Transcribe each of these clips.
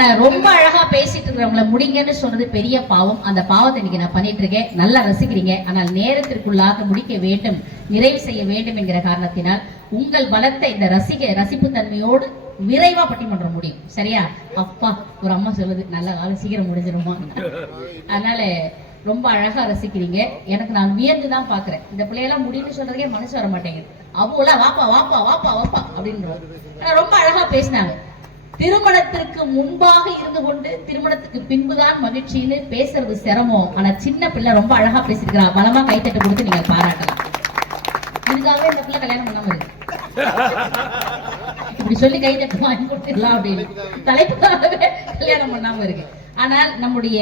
ஆனா ரொம்ப அழகா பேசிட்டு இருக்கிறவங்கள முடிங்கன்னு சொல்றது பெரிய பாவம். அந்த பாவத்தை இன்னைக்கு நான் பண்ணிட்டு இருக்கேன். நல்லா ரசிக்கிறீங்க. ஆனால் நேரத்திற்குள்ளாக முடிக்க வேண்டும், நிறைவு செய்ய வேண்டும் என்கிற காரணத்தினால் உங்கள் பலத்தை இந்த ரசிப்பு தன்மையோடு விரைவா பட்டிமன்றம் முடியும். சரியா? அப்பா ஒரு அம்மா சொல்லுது நல்ல காலம் சீக்கிரம் முடிஞ்சிருமா. அதனால ரொம்ப அழகா ரசிக்கிறீங்க. எனக்கு நான் வியந்துதான் பாக்குறேன். இந்த பிள்ளையெல்லாம் முடியும்னு சொல்றதுக்கே மனசு வர மாட்டேங்குது. அவ்வளோ வாப்பா வாப்பா வாப்பா வாப்பா அப்படின்னு ரொம்ப அழகா பேசினாங்க. திருமணத்திற்கு முன்பாக இருந்து கொண்டு திருமணத்துக்கு பின்புதான் மகிழ்ச்சின்னு பேசுறது சிரமம். ஆனா சின்ன பிள்ளை ரொம்ப அழகா பேசிருக்கிறா. பலமா கைத்தட்டு கொடுத்து நீங்க பாராட்டலாம். இதுக்காகவே இந்த பிள்ளை கல்யாணம் பண்ணாம இருக்கு. இப்படி சொல்லி கைத்தட்டு வாங்கி கொடுத்துடலாம் அப்படின்னு தலைப்புக்காகவே கல்யாணம் பண்ணாம இருக்கு. ஆனால் நம்முடைய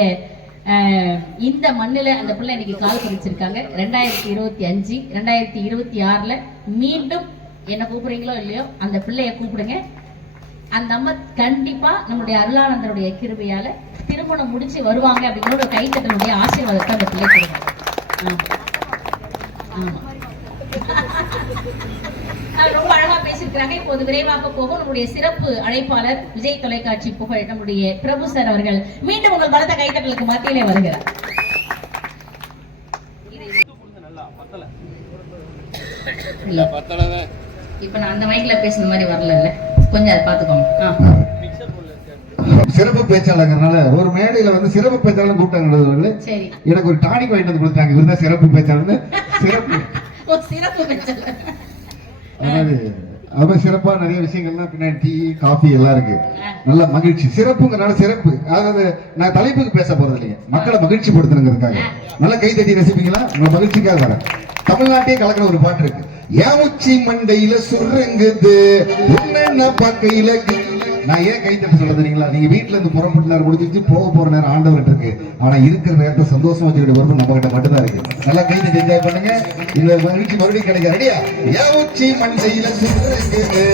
இந்த மண்ணில அந்த பிள்ளை இன்னைக்கு கால் பதிச்சிருக்காங்க. 2025 2026 மீண்டும் என்ன கூப்பிடுறீங்களோ இல்லையோ அந்த பிள்ளைய கூப்பிடுங்க. அந்த அம்மா கண்டிப்பா நம்முடைய அருளானந்தருடைய கிருபையால திருமணம் முடிச்சு வருவாங்க அப்படிங்கிற ஒரு கைத்தட்டனுடைய ஆசீர்வாதத்தை அந்த பிள்ளை கொடுங்க. ரொம்ப அழகா பேசியிருக்கிறாங்க. இப்போது விரைவாக போகும் நம்முடைய சிறப்பு அழைப்பாளர் விஜய் தொலைக்காட்சி புகழ் நம்முடைய பிரபு சார் அவர்கள் மீண்டும் உங்கள் பலத்த கைத்தட்டலுக்கு மத்தியிலே வருகிறார். இப்ப நான் அந்த மைக்ல பேசுன மாதிரி வரல, கொஞ்சம் அதை பாத்துக்கோங்க. சிறப்பு பேச்சாளர்னால ஒரு மேடையில வந்து சிறப்பு பேச்சாளர் கூப்பிட்டாங்க. எனக்கு ஒரு டானிக் வாங்கிட்டு வந்து கொடுத்தாங்க. இவர்தான் சிறப்பு பேச்சாளர். சிறப்பு பேச்சாளர் அதாவது அவன் சிறப்பா நிறைய விஷயங்கள்லாம் பின்னாடி டீ காஃபி எல்லாம் இருக்கு. நல்ல மகிழ்ச்சி. சிறப்புங்கிறனால சிறப்பு. அதாவது நான் தலைப்புக்கு பேச போறது இல்லைங்க, மக்களை மகிழ்ச்சி படுத்தணுங்கிறதுக்காக. நல்ல கை தட்டி ரசிப்பீங்களா? உங்க மகிழ்ச்சிக்காக வரேன். தமிழ்நாட்டையே கலக்கிற ஒரு பாட்டு இருக்கு. ஏமுச்சி மண்டையில சுருங்குது உன்ன பக்கையில. நான் ஏன் கை தட்ட சொல்ல தெரியுங்களா? நீங்க வீட்டுல இருந்து புறப்பட்டு நேரம் முடிஞ்சிச்சு, போக போற நேரம் ஆண்டவர்கிட்ட இருக்கு. ஆனா இருக்கிற நேரத்தை சந்தோஷமா வச்சுக்கிட்டு வரணும் நம்ம கிட்ட மட்டும்தான் இருக்கு. நல்லா கை தட்டி என்ஜாய் பண்ணுங்க. இந்த மகிழ்ச்சி மறுபடியும் கிடைக்க ரெடியா? ஏமுச்சி மண்டையில சுருங்குது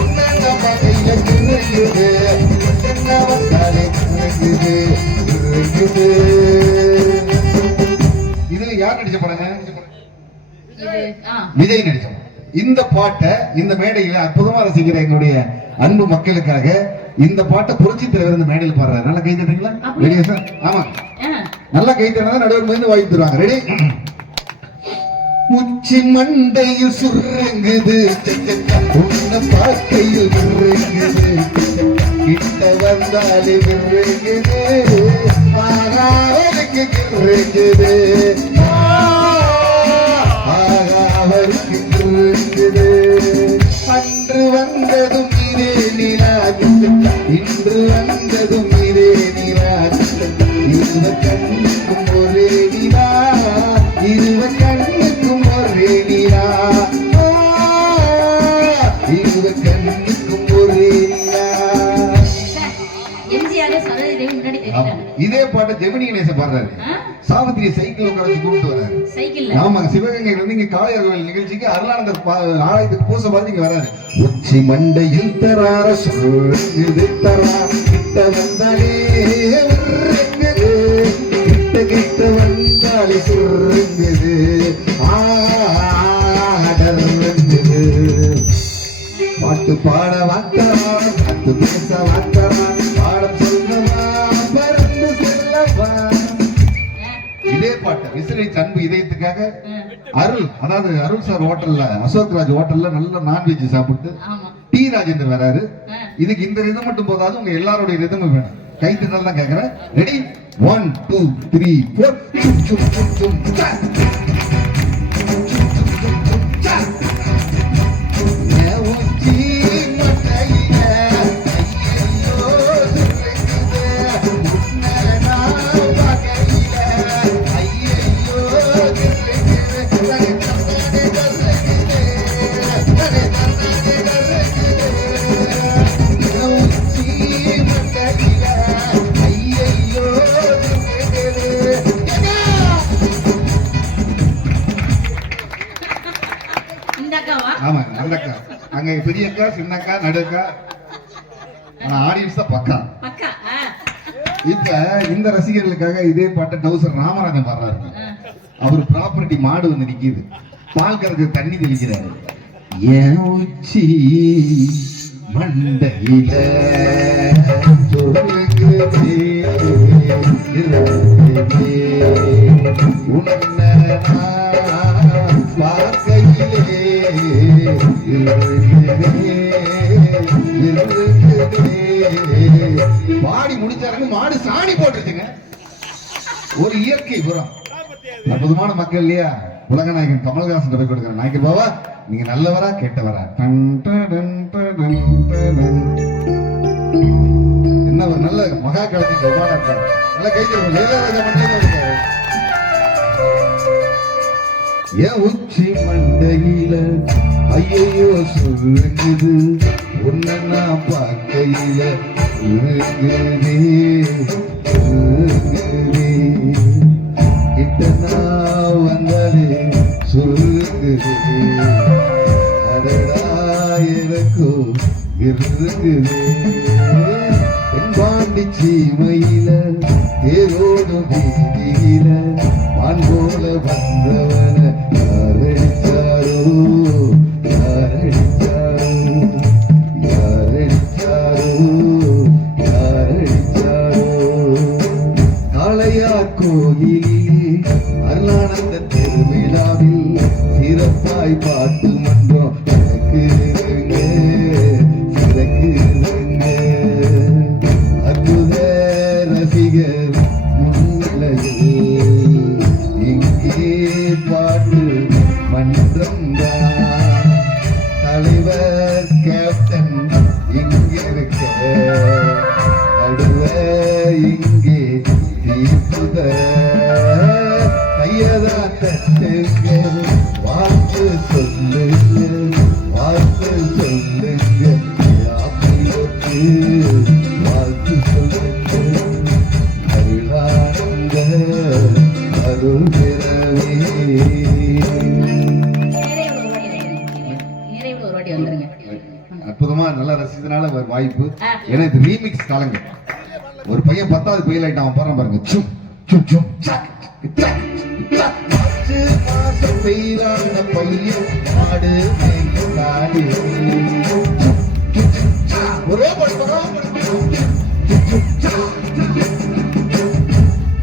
உன்ன பக்கையில சுருங்குது என்ன வந்தாலே சுருங்குது சுருங்குது. இதுல யார் நடிச்ச படங்க? விஜய் நடிச்சோம். இந்த பாட்டை இந்த மேடையில அற்புதமா ரசிக்கிற எங்களுடைய அன்பு மக்களுக்காக இந்த பாட்டை புரட்சி தலைவர் இந்த மேடையில் பாடுறாரு. நல்லா கை தட்டுறீங்களா? ரெடியா சார்? ஆமா, நல்லா கை தட்டினா நடுவர் வந்து வாங்கி தருவாங்க. ரெடி? உச்சி மண்டையில் சுருங்குது உன்ன பார்க்கையில் விருங்குது கிட்ட வந்தாலே விருங்குது ஆகாவலுக்கு விருங்குது அன்று வந்ததும் இதே நிலா இன்று வந்ததும் இதே நிலா இருவ கண்ணுக்கும் ஒரே நிலா இருவ கண்ணுக்கும் ஒரே நிலா இருவ கண்ணுக்கும் ஒரே நிலா. இதே பாட்டை ஜெமினி கணேசன் பாடுறாரு. சாவித்திரி சைக்கிள் உட்காந்து கூப்பிட்டு வராரு. ஆமாங்க, சிவகங்கையில இருந்து இங்க காளையர்கள் நிகழ்ச்சிக்கு அருளானந்த ஆலயத்துக்கு பூசை பார்த்து இங்க வராரு. உச்சி மண்டையில் தரார சொல்லுது தரா கிட்ட வந்தாலே கிட்ட கிட்ட வந்தாலே சொல்லுது ஆடர்ந்து பாட்டு பாட வாக்கரா பாட்டு பேச வாக்கரா பாடம் சொல்லவா பறந்து செல்லவா. இதே பாட்டு விசிறி அன்பு இதயத்துக்காக அருள், அதாவது அருள் சார் ஹோட்டல்ல அசோக் ராஜ் ஹோட்டல்ல நல்ல நான்வெஜ் சாப்பிட்டு டி ராஜேந்தர் வராரு. இதுக்கு இந்த ரிதம் மட்டும் போதாது, உங்க எல்லாருடைய ரிதமும் வேணும். கைத்து நல்லா கேட்கிறேன். ரெடி? 1 2 3 4. ஆமா, நல்லக்கா. அங்க பெரியக்கா, சின்னக்கா, நடுக்கா, ஆடியன்ஸ் தான் பக்கா. இப்ப இந்த ரசிகர்களுக்காக இதே பாட்டை டவுசர் ராமராஜன் பாடுறாரு. அவர் ப்ராப்பர்ட்டி மாடு வந்து நிக்குது, பால் கறக்கு தண்ணி தெளிக்கிறாரு. என் உச்சி மண்டையில உன்னை நான் பார்க்கையிலே பாடி முடிச்சாருங்க மாடு சாணி போட்டுருச்சுங்க. ஒரு இயற்கை புறம் அற்புதமான மக்கள் இல்லையா? உலகநாயகன் கமல்ஹாசன் போய் கொடுக்குற நாயகர் பாபா, நீங்க நல்லவரா கேட்டவரா? என்ன ஒரு நல்ல மகா கலத்தி நல்ல கைது. என் உச்சி மண்டையில ஐயோ சொல்லுங்குது, உன்னை நான் பார்க்கையில கிட்ட நான் வந்தாலே சொல்லுங்குது, அடடா எனக்கும் இருக்குது. என் பாண்டி சீமையில தேரோடும் வீதியில மான் போல வந்தவன யாரடிச்சாரோ யாரடிச்சாரோ யாரடிச்சாரோ யாரடிச்சாரோ. காளையார் கோயிலிலே அருளானந்த திருவிழாவில் சிறப்பாய் பாட்டு மன்றம் சிறக்குதுங்க சிறக்குதுங்க. அற்புத ரசிகர் முன்னிலையில் இங்கே பாட்டு மன்றம் தான். தலைவர் கேப்டன் இங்கிருக்க நடுவர் இங்கே தீர்ப்புத கையதான் தட்டுங்க வாழ்த்து சொல்லுங்க வாழ்த்து சொல்லுங்க யாப்பையோக்கு வாழ்த்து சொல்லுங்க. அருளானந்த அருள் பெறவே. நிறைவு ஒரு வாட்டி வந்துருங்க. அற்புதமா நல்லா ரசித்தனால ஒரு வாய்ப்பு. ஏன்னா இது ரீமிக்ஸ் காலங்க. ஒரு பையன் 10வது ஃபெயில் ஆயிட்டான், அவன் பாருங்க பாருங்க சும் சும் சும் சக் சக் சக். மார்ச் மாசம் ஃபெயிலான பையன் மாடு மேய்க்கும் நாடு. ஒரே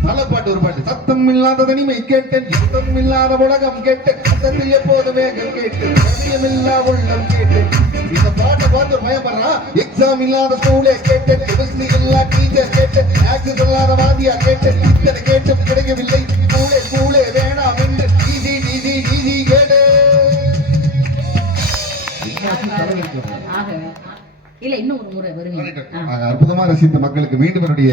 நல்ல பாட்டு ஒரு பாட்டு. சத்தம் இல்லாத தனிமை கேட்டேன், யுத்தம் இல்லாத உலகம் கேட்டேன், சத்தத்தில் எப்போது வேகம் கேட்டேன், சத்தியமில்லா உள்ளம் கேட்டேன். இந்த பாட்டை பார்த்து ஒரு பயப்படுறான். எக்ஸாம் இல்லாத ஸ்கூலே கேட்டேன், கெமிஸ்ட்ரி இல்லா டீச்சர் கேட்டேன், ஆக்சஸ் இல்லாத வாதியா கேட்டேன், இத்தனை கேட்டும் கிடைக்கவில்லை, ஸ்கூலே ஸ்கூலே வேணாம் என்று டிசி டிசி டிசி கேட்டேன். இல்ல இன்னும் ஒரு முறை வருவீங்க. அற்புதமா ரசித்த மக்களுக்கு மீண்டும் என்னுடைய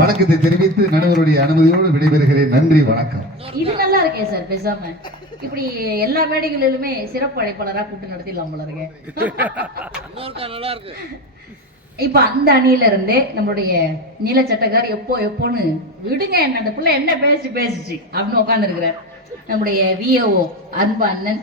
வணக்கத்தை தெரிவித்து நடுவருடைய அனுமதியோடு விடைபெறுகிறேன். நன்றி, வணக்கம். இது நல்லா இருக்கே சார். பேசாம இப்படி எல்லா மேடைகளிலுமே சிறப்பு அழைப்பாளரா கூட்டு நடத்திடலாம் போல இருக்கேன். இப்ப அந்த அணியில இருந்தே நம்மளுடைய நீல சட்டக்கார் எப்போன்னு விடுங்க என்ன, அந்த பிள்ளை என்ன பேசிச்சு அப்படின்னு உட்கார்ந்து இருக்கிறார் நம்முடைய விஓ அன்பு அண்ணன்